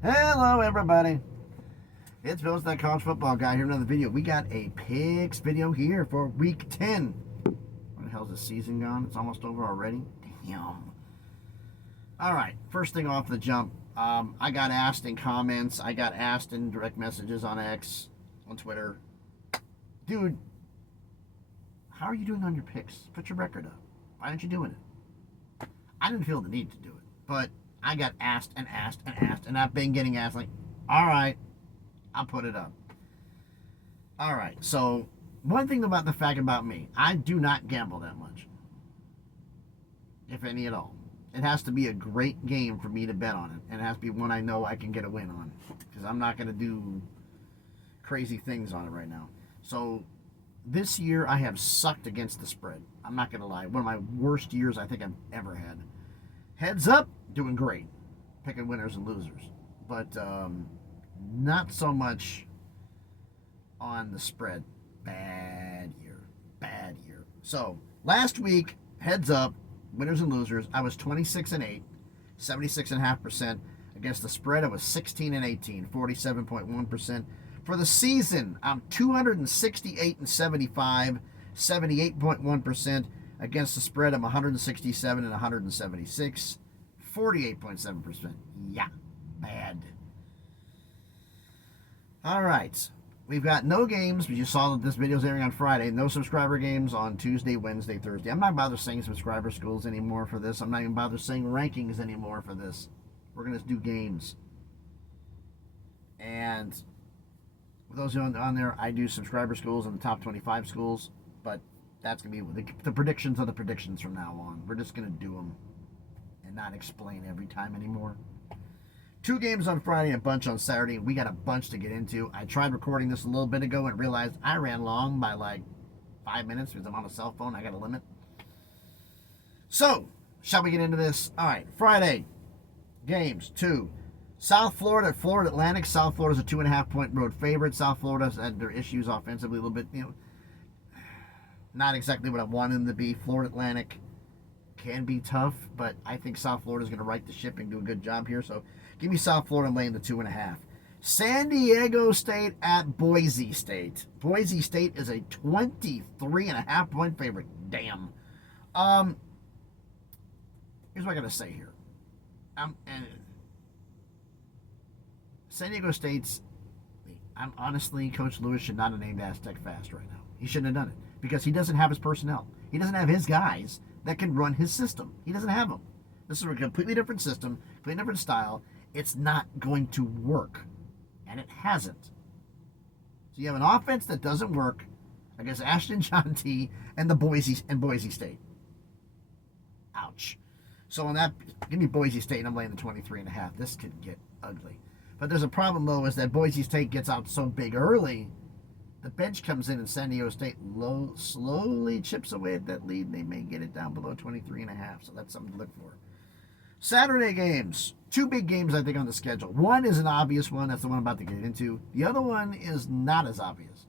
Hello, everybody. It's Phil's that college football guy here. Another video. We got a picks video here for week 10. Where the hell's the season gone? It's almost over already. Damn. All right. First thing off the jump. I got asked in comments. I got asked in direct messages on X, on Twitter. Dude, how are you doing on your picks? Put your record up. Why aren't you doing it? I didn't feel the need to do it, but I got asked and asked and asked, and I've been getting asked, like, all right, I'll put it up. All right, so one thing about the fact about me, I do not gamble that much, if any at all. It has to be a great game for me to bet on it, and it has to be one I know I can get a win on, because I'm not going to do crazy things on it right now. So this year I have sucked against the spread. I'm not going to lie. One of my worst years I think I've ever had. Heads up, doing great. Picking winners and losers. But not so much on the spread. Bad year. Bad year. So, last week, heads up, winners and losers, I was 26-8, 76.5%. Against the spread, I was 16-18, 47.1%. For the season, I'm 268-75, 78.1%. Against the spread, I'm 167 and 176, 48.7%. Yeah, bad. All right. We've got no games, but you saw that this video is airing on Friday. No subscriber games on Tuesday, Wednesday, Thursday. I'm not bothered saying subscriber schools anymore for this. I'm not even bothered saying rankings anymore for this. We're going to do games. And for those who are on there, I do subscriber schools and the top 25 schools, but that's going to be the predictions are the predictions from now on. We're just going to do them and not explain every time anymore. 2 games on Friday, a bunch on Saturday. We got a bunch to get into. I tried recording this a little bit ago and realized I ran long by like 5 minutes because I'm on a cell phone. I got a limit. So, shall we get into this? All right, Friday games 2. South Florida, Florida Atlantic. South Florida's a 2.5-point road favorite. South Florida's had their issues offensively a little bit, not exactly what I wanted them to be. Florida Atlantic can be tough, but I think South Florida's going to right the ship and do a good job here. So give me South Florida laying the 2.5. San Diego State at Boise State. Boise State is a 23.5-point favorite. Damn. Here's what I got to say here. San Diego State's. I'm honestly, Coach Lewis should not have named Aztec Fast right now. He shouldn't have done it because he doesn't have his personnel. He doesn't have his guys that can run his system. He doesn't have them. This is a completely different system, completely different style. It's not going to work, and it hasn't. So you have an offense that doesn't work against Ashton John T and Boise State. Ouch. So on that, give me Boise State, and I'm laying the 23.5. This could get ugly. But there's a problem, though, is that Boise State gets out so big early, the bench comes in and San Diego State slowly chips away at that lead. They may get it down below 23.5, so that's something to look for. Saturday games. 2 big games, I think, on the schedule. One is an obvious one. That's the one I'm about to get into. The other one is not as obvious.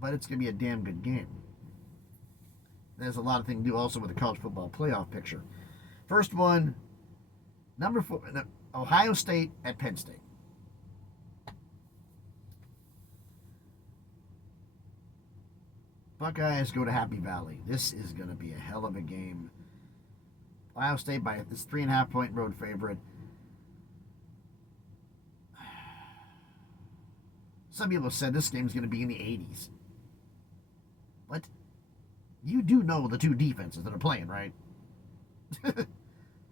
But it's going to be a damn good game. There's a lot of things to do also with the college football playoff picture. First one, number 4, Ohio State at Penn State. Buckeyes go to Happy Valley. This is going to be a hell of a game. Ohio State by this 3.5-point road favorite. Some people have said this game is going to be in the 80s. What? You do know the 2 defenses that are playing, right?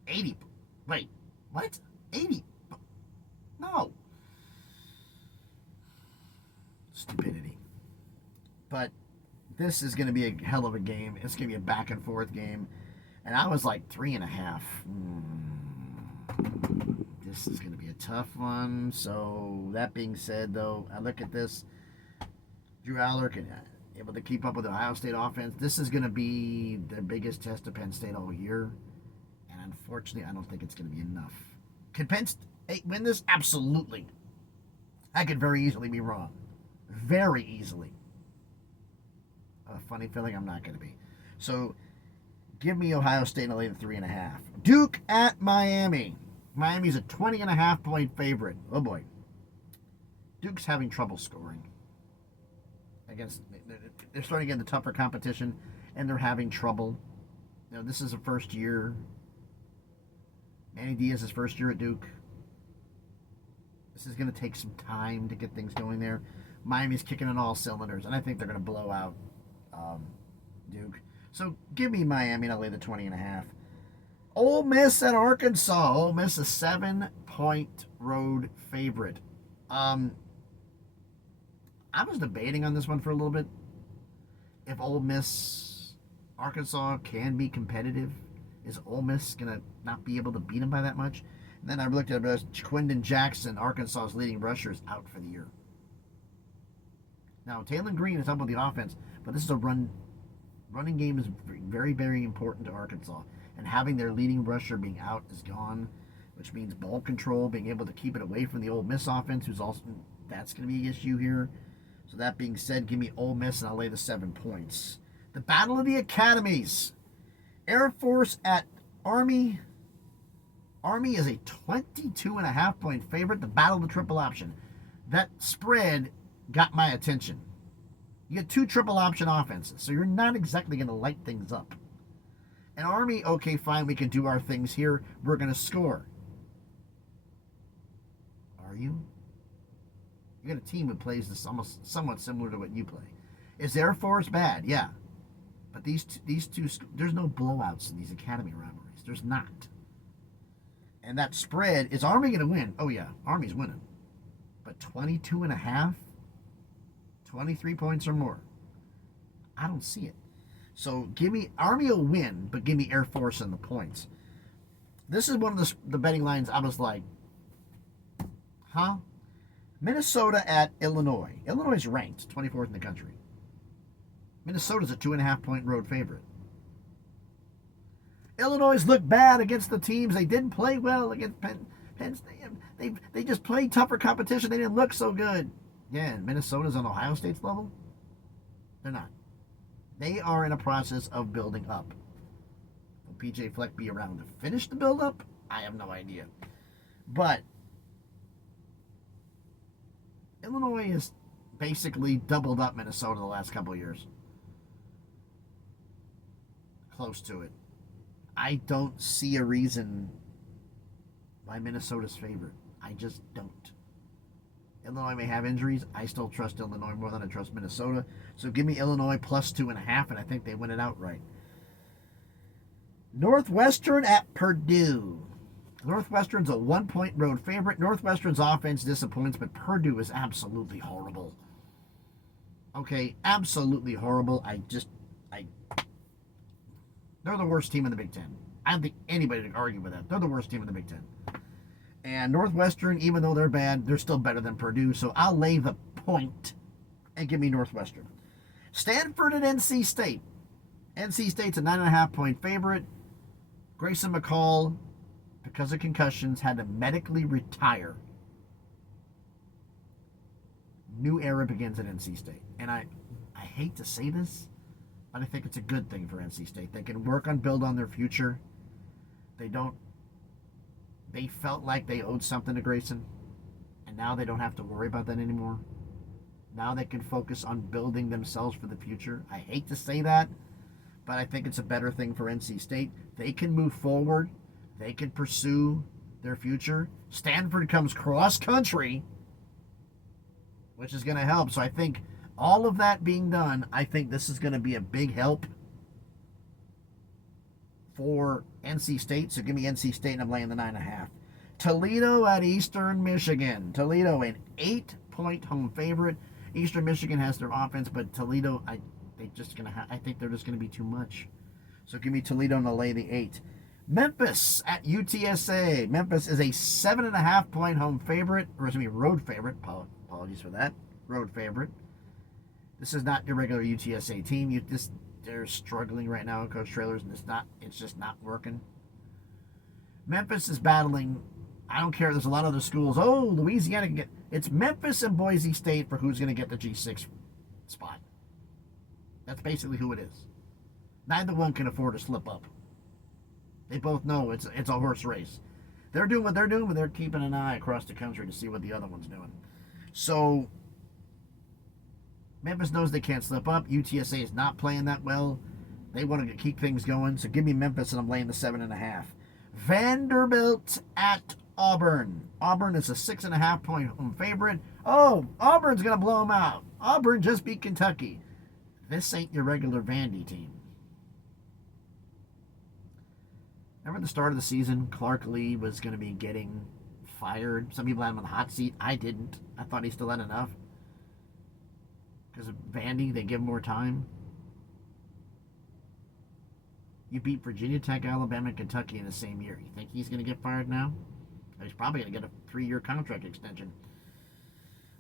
80. Wait, what? 80? No. Stupidity. But this is going to be a hell of a game. It's going to be a back and forth game. And I was like 3.5. This is going to be a tough one. So that being said, though, I look at this. Drew Aller can able to keep up with the Ohio State offense. This is going to be the biggest test of Penn State all year. And unfortunately, I don't think it's going to be enough. Could Penn State win this? Absolutely. I could very easily be wrong. Very easily. A funny feeling I'm not going to be. So, give me Ohio State and lay the 3.5. Duke at Miami. Miami's a 20.5-point favorite. Oh boy. Duke's having trouble scoring. They're starting to get the tougher competition, and they're having trouble. This is a first year. Manny Diaz's first year at Duke. This is going to take some time to get things going there. Miami's kicking on all cylinders, and I think they're going to blow out Duke. So give me Miami, and I'll lay the 20.5. Ole Miss at Arkansas. Ole Miss a 7-point road favorite. I was debating on this one for a little bit. If Ole Miss, Arkansas can be competitive, is Ole Miss going to not be able to beat them by that much? And then I looked at Quindon Jackson, Arkansas's leading rusher, is out for the year. Now, Taylor Green is up with the offense, but this is a running game is very, very important to Arkansas. And having their leading rusher being out is gone, which means ball control, being able to keep it away from the Ole Miss offense, that's going to be an issue here. So that being said, give me Ole Miss, and I'll lay the 7 points. The Battle of the Academies. Air Force at Army. Army is a 22.5-point favorite. The Battle of the Triple Option. That spread got my attention. You get 2 triple option offenses, so you're not exactly going to light things up. And Army, okay, fine, we can do our things here. We're going to score. Are you? You got a team that plays this almost somewhat similar to what you play. Is Air Force bad? Yeah. But these two, there's no blowouts in these academy rivalries. There's not. And that spread, is Army going to win? Oh, yeah, Army's winning. But 22.5, 23 points or more. I don't see it. So give me, Army will win, but give me Air Force and the points. This is one of the betting lines I was like, huh? Minnesota at Illinois. Illinois is ranked 24th in the country. Minnesota's a 2.5-point road favorite. Illinois looked bad against the teams. They didn't play well against Penn State. They just played tougher competition. They didn't look so good. Yeah, and Minnesota's on Ohio State's level? They're not. They are in a process of building up. Will PJ Fleck be around to finish the build-up? I have no idea. But Illinois has basically doubled up Minnesota the last couple of years. Close to it. I don't see a reason why Minnesota's favored. I just don't. Illinois may have injuries. I still trust Illinois more than I trust Minnesota. So give me Illinois plus 2.5, and I think they win it outright. Northwestern at Purdue. Northwestern's a 1-point road favorite. Northwestern's offense disappoints, but Purdue is absolutely horrible. Okay, absolutely horrible. They're the worst team in the Big Ten. I don't think anybody can argue with that. They're the worst team in the Big Ten. And Northwestern, even though they're bad, they're still better than Purdue. So I'll lay the point and give me Northwestern. Stanford at NC State. NC State's a 9.5-point favorite. Grayson McCall, because of concussions, had to medically retire. New era begins at NC State. And I hate to say this, but I think it's a good thing for NC State. They can build on their future. They felt like they owed something to Grayson, and now they don't have to worry about that anymore. Now they can focus on building themselves for the future. I hate to say that, but I think it's a better thing for NC State. They can move forward. They can pursue their future. Stanford comes cross-country, which is going to help. So I think all of that being done, I think this is going to be a big help for NC State. So give me NC State, and I'm laying the 9.5. Toledo at Eastern Michigan. Toledo, an 8-point home favorite. Eastern Michigan has their offense, but Toledo, I think they're just going to be too much. So give me Toledo, and I'll lay the 8. Memphis at UTSA. Memphis is a 7.5-point home favorite, road favorite. Apologies for that. Road favorite. This is not your regular UTSA team. They're struggling right now, Coach Trailers, and it's just not working. Memphis is battling. I don't care. There's a lot of other schools. Oh, Louisiana can get. It's Memphis and Boise State for who's going to get the G6 spot. That's basically who it is. Neither one can afford to slip up. They both know it's a horse race. They're doing what they're doing, but they're keeping an eye across the country to see what the other one's doing. So Memphis knows they can't slip up. UTSA is not playing that well. They want to keep things going. So give me Memphis, and I'm laying the 7.5. Vanderbilt at Auburn. Auburn is a 6.5 point home favorite. Oh, Auburn's going to blow them out. Auburn just beat Kentucky. This ain't your regular Vandy team. Remember at the start of the season, Clark Lee was going to be getting fired. Some people had him on the hot seat. I didn't. I thought he still had enough. Because of Vandy, they give him more time. You beat Virginia Tech, Alabama, and Kentucky in the same year. You think he's going to get fired now? He's probably going to get a 3-year contract extension.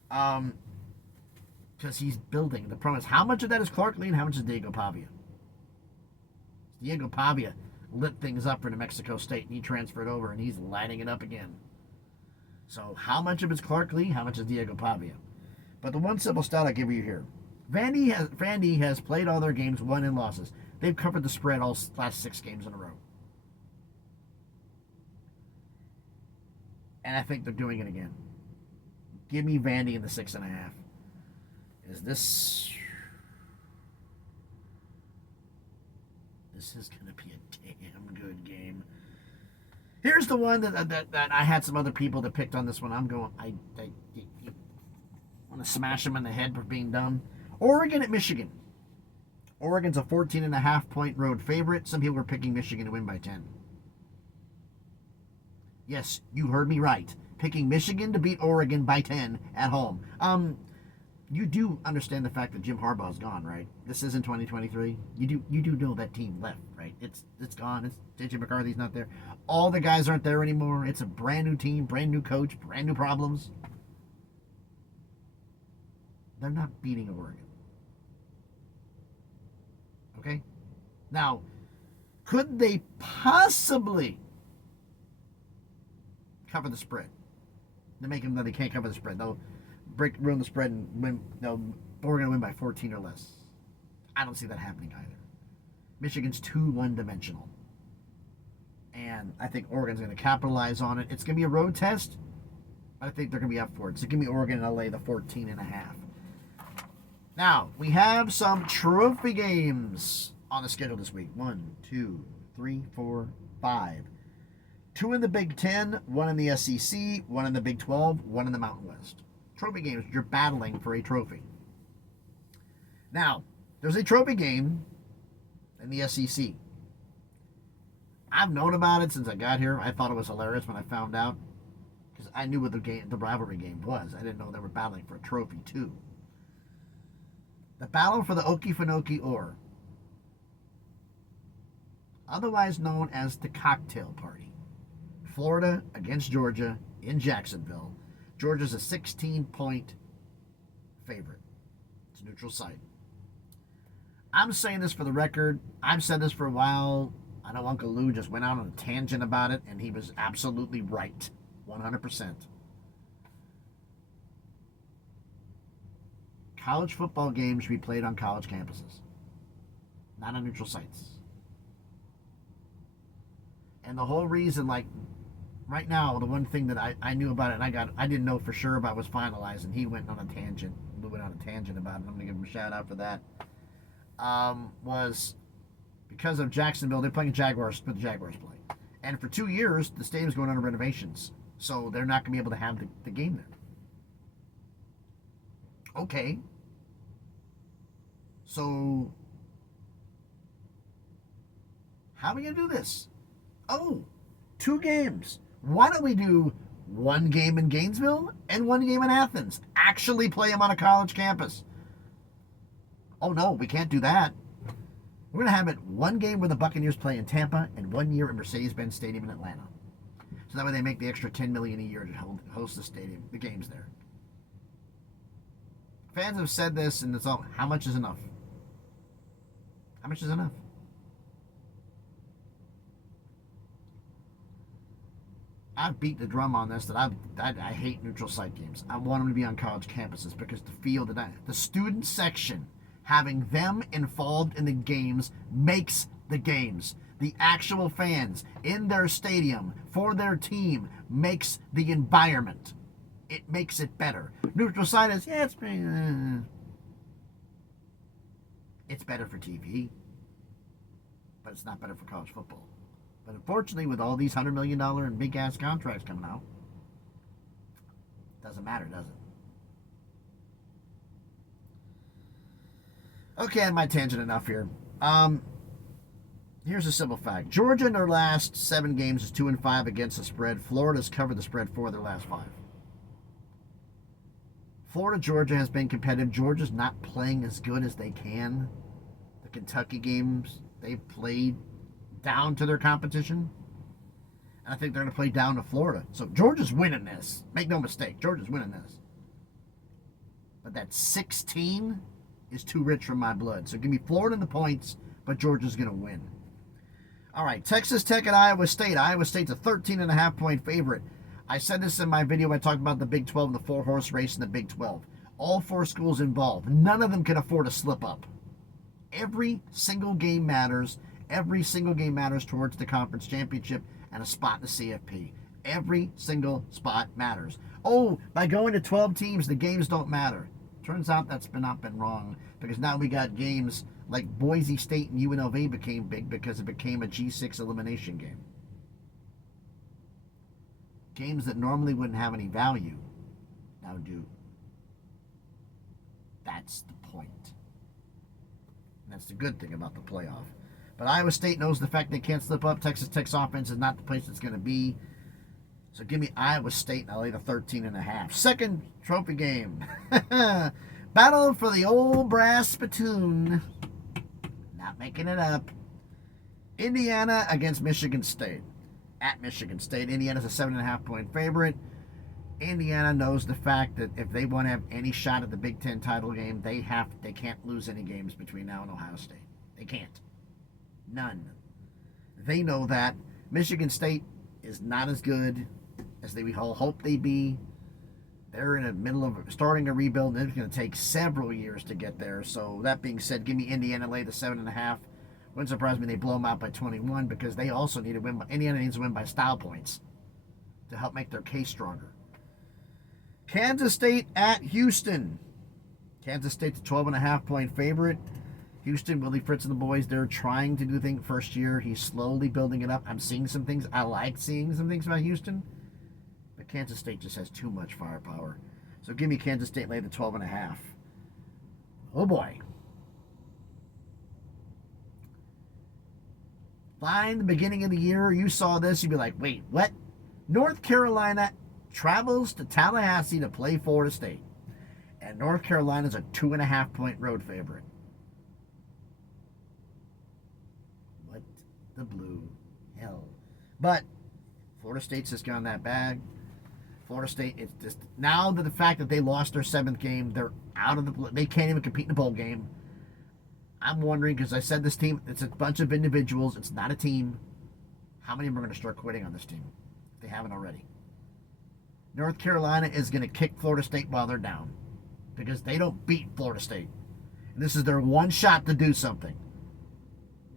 Because he's building. The problem is, how much of that is Clark Lee and how much is Diego Pavia? Diego Pavia lit things up for New Mexico State, and he transferred over, and he's lighting it up again. So how much of it's Clark Lee? How much is Diego Pavia? But the one simple stat I'll give you here. Vandy has played all their games, won and losses. They've covered the spread all last 6 games in a row. And I think they're doing it again. Give me Vandy in the 6.5. This is going to be a damn good game. Here's the one that I had some other people that picked on this one. I'm going, you want to smash them in the head for being dumb. Oregon at Michigan. Oregon's a 14.5 point road favorite. Some people are picking Michigan to win by 10. Yes, you heard me right. Picking Michigan to beat Oregon by 10 at home. You do understand the fact that Jim Harbaugh's gone, right? This isn't 2023. You do know that team left, right? It's gone. It's JJ McCarthy's not there. All the guys aren't there anymore. It's a brand new team, brand new coach, brand new problems. They're not beating Oregon. Okay? Now, could they possibly cover the spread? They make them that they can't cover the spread. They'll ruin the spread and win. No, Oregon will win by 14 or less. I don't see that happening either. Michigan's too one-dimensional. And I think Oregon's going to capitalize on it. It's going to be a road test. I think they're going to be up for it. So give me Oregon and I'll lay the 14.5. Now, we have some trophy games on the schedule this week. 1, 2, 3, 4, 5. 2 in the Big Ten, 1 in the SEC, 1 in the Big 12, 1 in the Mountain West. Trophy games, you're battling for a trophy. Now, there's a trophy game in the SEC. I've known about it since I got here. I thought it was hilarious when I found out, because I knew what the rivalry game was. I didn't know they were battling for a trophy too. The battle for the Okefenokee Ore, otherwise known as the cocktail party. Florida against Georgia in Jacksonville. Georgia's a 16-point favorite. It's a neutral site. I'm saying this for the record. I've said this for a while. I know Uncle Lou just went out on a tangent about it, and he was absolutely right. 100%. College football games should be played on college campuses, not on neutral sites. And the whole reason, like, right now, the one thing that I knew about it and I didn't know for sure about was finalized, and he went on a tangent. Lou went on a tangent about it. I'm going to give him a shout out for that. Was because of Jacksonville, they're playing Jaguars, but the Jaguars play. And for 2 years, the stadium's going under renovations, so they're not going to be able to have the game there. Okay. So, how are we going to do this? Oh, 2 games. Why don't we do 1 game in Gainesville and 1 game in Athens? Actually play them on a college campus. Oh, no, we can't do that. We're going to have it 1 game where the Buccaneers play in Tampa and 1 year at Mercedes-Benz Stadium in Atlanta. So that way they make the extra $10 million a year to host the games there. Fans have said this, and it's all, how much is enough? How much is enough? I've beat the drum on this that I hate neutral site games. I want them to be on college campuses because the student section, having them involved in the games makes the games. The actual fans in their stadium for their team makes the environment. It makes it better. Neutral site is, yeah, it's better for TV, but it's not better for college football. But unfortunately, with all these $100 million and big-ass contracts coming out, it doesn't matter, does it? Okay, my tangent enough here. Here's a simple fact. Georgia in their last 7 games is 2-5 against the spread. Florida's covered the spread 4 of their last 5. Florida, Georgia has been competitive. Georgia's not playing as good as they can. The Kentucky games, they've played down to their competition. And I think they're going to play down to Florida. So Georgia's winning this. Make no mistake. Georgia's winning this. But that 16 is too rich for my blood. So give me Florida in the points, but Georgia's going to win. All right, Texas Tech at Iowa State. Iowa State's a 13.5-point favorite. I said this in my video. I talked about the Big 12 and the 4-horse race in the Big 12. All 4 schools involved. None of them can afford to slip up. Every single game matters. Every single game matters towards the conference championship and a spot in the CFP. Every single spot matters. Oh, by going to 12 teams, the games don't matter. Turns out that's not been wrong, because now we got games like Boise State and UNLV became big because it became a G6 elimination game. Games that normally wouldn't have any value now do. That's the point. And that's the good thing about the playoff. But Iowa State knows the fact they can't slip up. Texas Tech's offense is not the place it's going to be. So give me Iowa State, and I'll lay the 13.5. Second trophy game. Battle for the old brass spittoon. Not making it up. Indiana against Michigan State. At Michigan State. Indiana's a 7.5-point favorite. Indiana knows the fact that if they want to have any shot at the Big Ten title game, they can't lose any games between now and Ohio State. They can't. None. They know that. Michigan State is not as good as we all hope they be. They're in the middle of starting a rebuild, and it's going to take several years to get there. So that being said, give me Indiana, lay the 7.5. Wouldn't surprise me they blow them out by 21, because they also need to win. Indiana needs to win by style points to help make their case stronger. Kansas State at Houston. Kansas State's a 12.5-point favorite. Houston, Willie Fritz and the boys, they're trying to do things first year. He's slowly building it up. I'm seeing some things. I like seeing some things about Houston. But Kansas State just has too much firepower. So give me Kansas State, lay the 12.5. Oh boy. Fine, the beginning of the year, you saw this, you'd be like, wait, what? North Carolina travels to Tallahassee to play Florida State. And North Carolina's a 2.5-point road favorite. What the blue hell? But Florida State's just gone that bag. Florida State, it's just, now that the fact that they lost their 7th game, they're out of they can't even compete in the bowl game. I'm wondering, because I said this team, it's a bunch of individuals, it's not a team. How many of them are going to start quitting on this team if they haven't already? North Carolina is going to kick Florida State while they're down, because they don't beat Florida State. And this is their one shot to do something.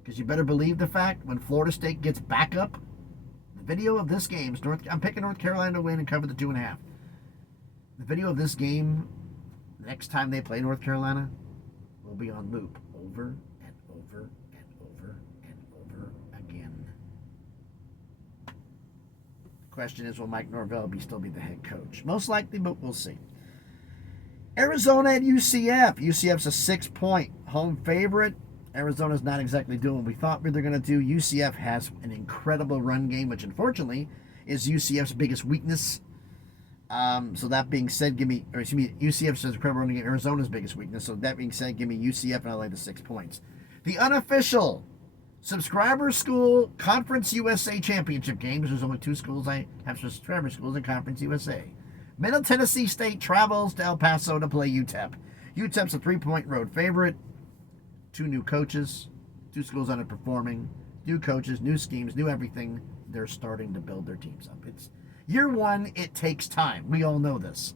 Because you better believe the fact, when Florida State gets back up, the video of this game, I'm picking North Carolina to win and cover the 2.5. The video of this game, next time they play North Carolina, will be on loop over and over and over and over again. The question is, will Mike Norvell still be the head coach? Most likely, but we'll see. Arizona at UCF. UCF's a 6-point home favorite. Arizona's not exactly doing what we thought we were going to do. UCF has an incredible run game, which unfortunately is UCF's biggest weakness. So that being said, UCF's incredible run game, Arizona's biggest weakness. So that being said, give me UCF, and I'll lay the 6 points. The unofficial Subscriber School Conference USA Championship games. There's only 2 schools I have subscriber schools in Conference USA. Middle Tennessee State travels to El Paso to play UTEP. UTEP's a 3-point road favorite. 2 new coaches, 2 schools underperforming, new coaches, new schemes, new everything. They're starting to build their teams up. It's year 1, it takes time. We all know this.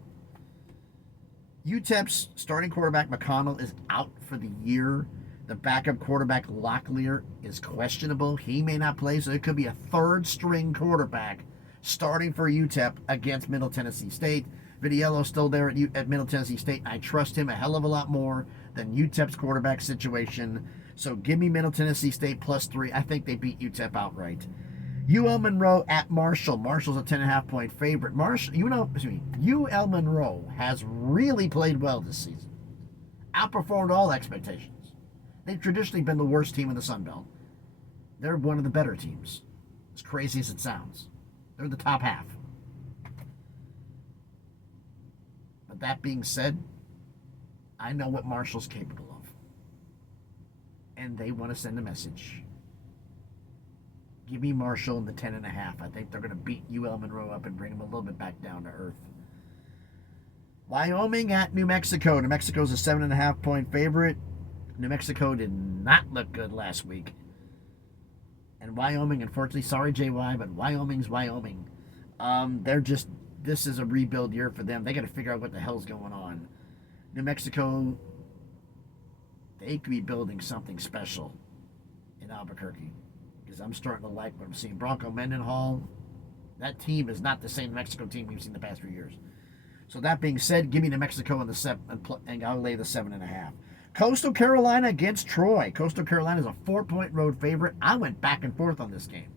UTEP's starting quarterback McConnell is out for the year. The backup quarterback, Locklear, is questionable. He may not play, so it could be a third-string quarterback starting for UTEP against Middle Tennessee State. Vitiello's still there at Middle Tennessee State. I trust him a hell of a lot more than UTEP's quarterback situation. So give me Middle Tennessee State +3. I think they beat UTEP outright. UL Monroe at Marshall. Marshall's a 10.5-point favorite. UL Monroe has really played well this season. Outperformed all expectations. They've traditionally been the worst team in the Sun Belt. They're one of the better teams. As crazy as it sounds. They're the top half. But that being said, I know what Marshall's capable of. And they want to send a message. Give me Marshall in the 10.5. I think they're going to beat UL Monroe up and bring them a little bit back down to earth. Wyoming at New Mexico. New Mexico's a 7.5-point favorite. New Mexico did not look good last week. And Wyoming, unfortunately, sorry JY, but Wyoming's Wyoming. This is a rebuild year for them. They got to figure out what the hell's going on. New Mexico, they could be building something special in Albuquerque. Because I'm starting to like what I'm seeing. Bronco Mendenhall, that team is not the same Mexico team we've seen the past few years. So that being said, give me New Mexico in the and I'll lay the 7.5. Coastal Carolina against Troy. Coastal Carolina is a 4-point road favorite. I went back and forth on this game.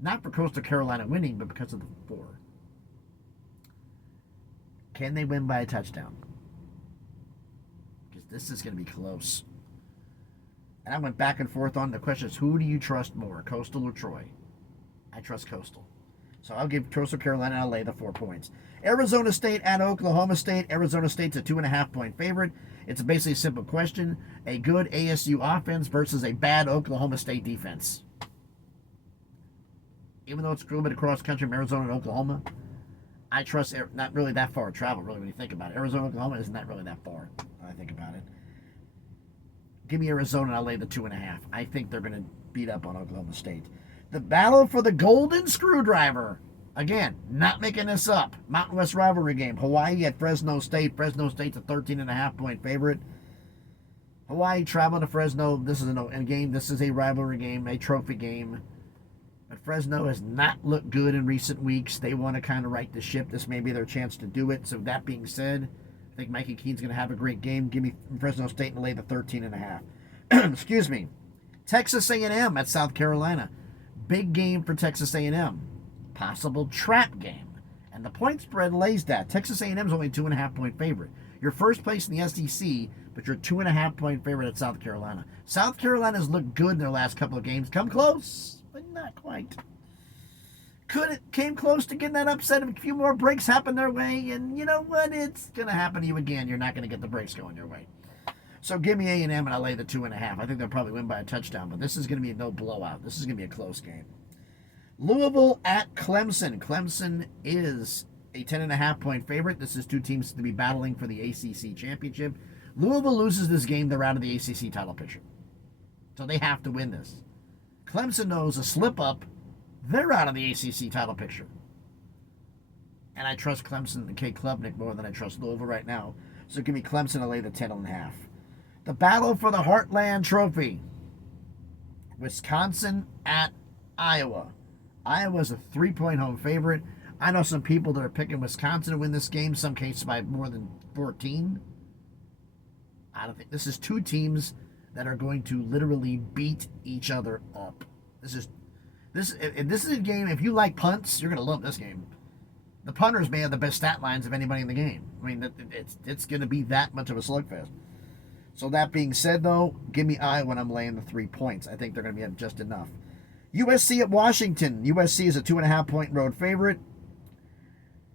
Not for Coastal Carolina winning, but because of the 4. Can they win by a touchdown? Because this is going to be close. And I went back and forth on the question is, who do you trust more, Coastal or Troy? I trust Coastal. So I'll give Coastal Carolina, I'll lay the 4 points. Arizona State at Oklahoma State. Arizona State's a 2.5-point favorite. It's basically a simple question. A good ASU offense versus a bad Oklahoma State defense. Even though it's a little bit across country from Arizona and Oklahoma, I trust not really that far of travel, really, when you think about it. Arizona, Oklahoma isn't that really that far, when I think about it. Give me Arizona, and I'll lay the 2.5. I think they're going to beat up on Oklahoma State. The battle for the golden screwdriver. Again, not making this up. Mountain West rivalry game. Hawaii at Fresno State. Fresno State's a 13.5-point favorite. Hawaii traveling to Fresno. This is a game. This is a rivalry game, a trophy game. But Fresno has not looked good in recent weeks. They want to kind of right the ship. This may be their chance to do it. So that being said, I think Mikey Keene's going to have a great game. Give me Fresno State and lay the 13.5. Excuse me. Texas A&M at South Carolina. Big game for Texas A&M. Possible trap game. And the point spread lays that. Texas A&M is only a 2.5-point favorite. You're first place in the SEC, but you're a 2.5-point favorite at South Carolina. South Carolina's looked good in their last couple of games. Come close, but not quite. Came close to getting that upset. A few more breaks happened their way, and you know what? It's going to happen to you again. You're not going to get the breaks going your way. So give me A&M, and I'll lay the 2.5. I think they'll probably win by a touchdown, but this is going to be no blowout. This is going to be a close game. Louisville at Clemson. Clemson is a 10.5-point favorite. This is two teams to be battling for the ACC championship. Louisville loses this game, they're out of the ACC title picture. So they have to win this. Clemson knows a slip-up, they're out of the ACC title picture. And I trust Clemson and Kate Klubnik more than I trust Louisville right now. So give me Clemson, I'll lay the 10.5. The battle for the Heartland Trophy. Wisconsin at Iowa. Iowa's a 3-point home favorite. I know some people that are picking Wisconsin to win this game, some cases by more than 14. I don't think this is two teams that are going to literally beat each other up. This is a game. If you like punts, you're going to love this game. The punters may have the best stat lines of anybody in the game. I mean, it's going to be that much of a slugfest. So that being said, though, give me Iowa and I'm laying the 3 points. I think they're going to be just enough. USC at Washington. USC is a 2.5-point road favorite.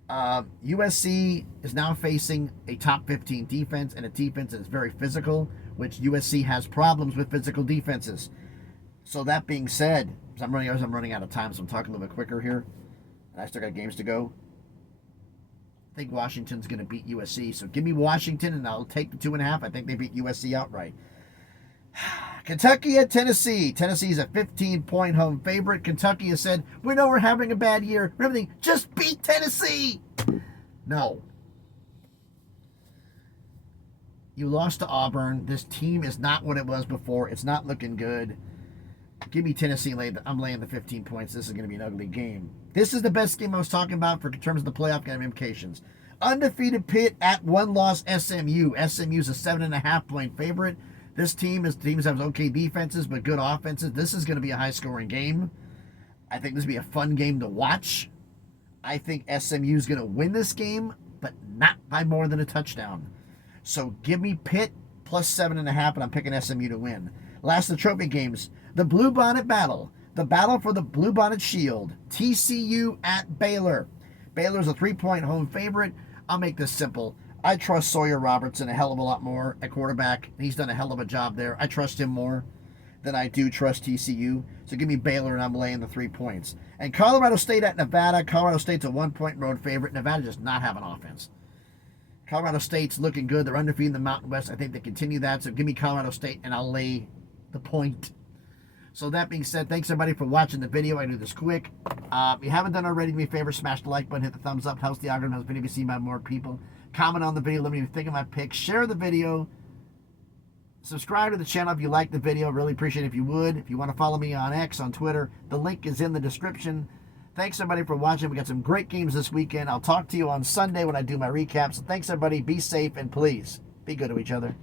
USC is now facing a top 15 defense and a defense that is very physical, which USC has problems with physical defenses. So that being said, I'm running out of time, so I'm talking a little bit quicker here. And I still got games to go. I think Washington's going to beat USC. So give me Washington, and I'll take the 2.5. I think they beat USC outright. Kentucky at Tennessee. Tennessee's a 15-point home favorite. Kentucky has said, we know we're having a bad year. Everything, just beat Tennessee. No. You lost to Auburn. This team is not what it was before. It's not looking good. Give me Tennessee. I'm laying the 15 points. This is going to be an ugly game. This is the best game I was talking about in terms of the playoff implications. Undefeated Pitt at one-loss SMU. SMU's a 7.5-point favorite. This teams have okay defenses but good offenses. This is going to be a high-scoring game. I think this will be a fun game to watch. I think SMU is going to win this game, but not by more than a touchdown. So give me Pitt plus 7.5, and I'm picking SMU to win. Last of the trophy games, the Bluebonnet Battle. The battle for the Bluebonnet Shield. TCU at Baylor. Baylor's a 3-point home favorite. I'll make this simple. I trust Sawyer Robertson a hell of a lot more at quarterback. He's done a hell of a job there. I trust him more than I do trust TCU. So give me Baylor, and I'm laying the 3 points. And Colorado State at Nevada. Colorado State's a 1-point road favorite. Nevada does not have an offense. Colorado State's looking good. They're undefeated in the Mountain West. I think they continue that. So give me Colorado State, and I'll lay the point. So that being said, thanks everybody for watching the video. I do this quick. If you haven't done already, do me a favor, smash the like button, hit the thumbs up, helps the algorithm, helps the video be seen by more people. Comment on the video, let me know what you think of my picks. Share the video. Subscribe to the channel if you like the video. Really appreciate it if you would. If you want to follow me on X, on Twitter, the link is in the description. Thanks everybody for watching. We got some great games this weekend. I'll talk to you on Sunday when I do my recap. So thanks everybody. Be safe and please be good to each other.